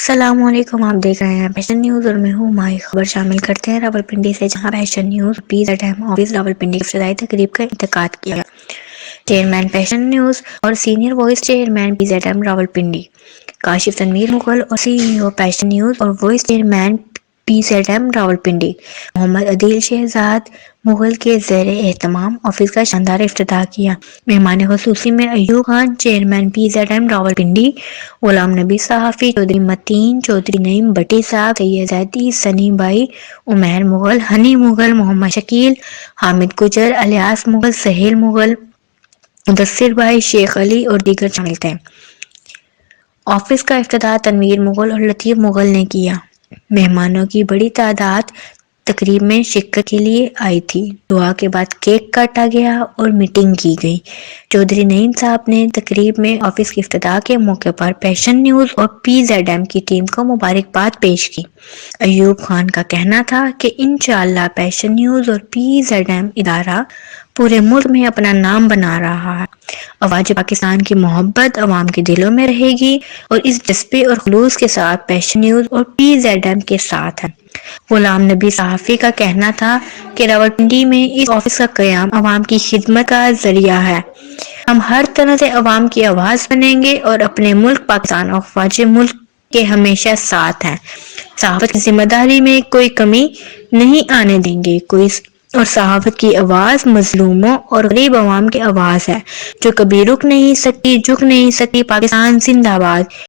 السلام علیکم، آپ دیکھ رہے ہیں پیشن نیوز اور میں ہوں مائی خبر شامل کرتے ہیں راولپنڈی سے، جہاں پیشن نیوز پیز ایٹ آفس راولپنڈی کی افتتاحی تقریب کا انعقاد کیا گیا۔ چیئرمین پیشن نیوز اور سینئر وائس چیئرمین پیز ایٹ راولپنڈی کاشف تنویر مغل اور C E O passion news اور وائس چیئرمین پیز ایٹ راولپنڈی محمد عدیل شہزاد مغل کے زیر اہتمام آفس کا شاندار افتتاح کیا۔ مہمان خصوصی میں ایوب خان چیئرمین پیز ایٹ راولپنڈی، غلام نبی صحافی، چودھری متین، چودھری نعیم بٹی صاحب، سید زیدی، سنی بائی، عمیر مغل، ہنی مغل، محمد شکیل، حامد گجر، الیاس مغل، سہیل مغل، مدثر بھائی، شیخ علی اور دیگر شامل تھے۔ آفس کا افتتاح تنویر مغل اور لطیف مغل نے کیا۔ مہمانوں کی بڑی تعداد تقریب میں شرکت کے لیے آئی تھی۔ دعا کے بعد کیک کاٹا گیا اور میٹنگ کی گئی۔ چودھری نعیم صاحب نے تقریب میں آفس کے افتتاح کے موقع پر پیشن نیوز اور پی زیڈ ایم کی ٹیم کو مبارکباد پیش کی۔ ایوب خان کا کہنا تھا کہ انشاءاللہ پیشن نیوز اور پی زیڈ ایم ادارہ پورے ملک میں اپنا نام بنا رہا ہے۔ افواج پاکستان کی محبت عوام کے دلوں میں رہے گی اور اس جذبے اور خلوص کے ساتھ پیشن نیوز اور پی زیڈ ایم کے ساتھ ہے۔ غلام نبی صحافی کا کہنا تھا کہ راولپنڈی میں اس آفس کا قیام عوام کی خدمت کا ذریعہ ہے۔ ہم ہر طرح سے عوام کی آواز بنیں گے اور اپنے ملک پاکستان اور افواج ملک کے ہمیشہ ساتھ ہیں۔ صحافت کی ذمہ داری میں کوئی کمی نہیں آنے دیں گے اور صحافت کی آواز مظلوموں اور غریب عوام کی آواز ہے جو کبھی رک نہیں سکتی، جھک نہیں سکتی۔ پاکستان زندہ باد۔